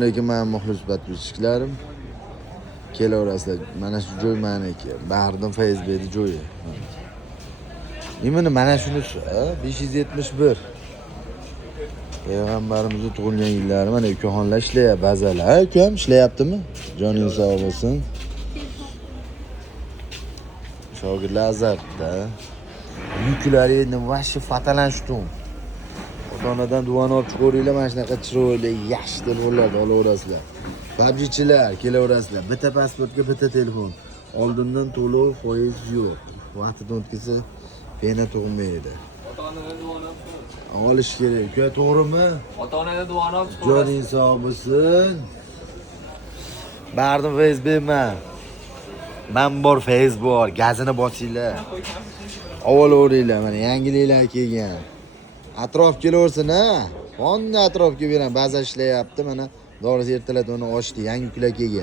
Lekin men muxlis подписчикларым kelaverasizlar. Mana shu joy meniki. Bahriddin Fayzbekni joyi. Nimani mana shunisi 571. Payg'ambarimizning tug'ilgan yillari mana ukaxonlar ishlayapti, bazalar. Ukam ishlayaptimi? Joningiz sog' bo'lsin. Shogirdlar azarda. Yuklari endi vashi fatalanishdim. Ota-onadan duoni olib chiqaveringlar, mana shunaqa chiroyli, yaxshi telefonlarni olaverasizlar. PUBG'chilar kelaverasizlar. Bitta pasportga bitta telefon. Oldindan to'lov foiz yo'q. Vaqtida o'tkazsa pena tug'maydi. Ota-onadan duoni olib Olish kerak. Uka, to'g'rimi? Ota-onadan duoni olib Joning sog' bo'lsin. Bahriddin Fayzbekman. Men bor Fayz bor. Gazini bosinglar. Olaveringlar, mana yangiliklar kelgan. Atrof kelaversin ha. Qonni atrofga beraman. Ba'zi ishlayapti mana. Doris ertalab uni ochdi. Yangi uklar kelgan.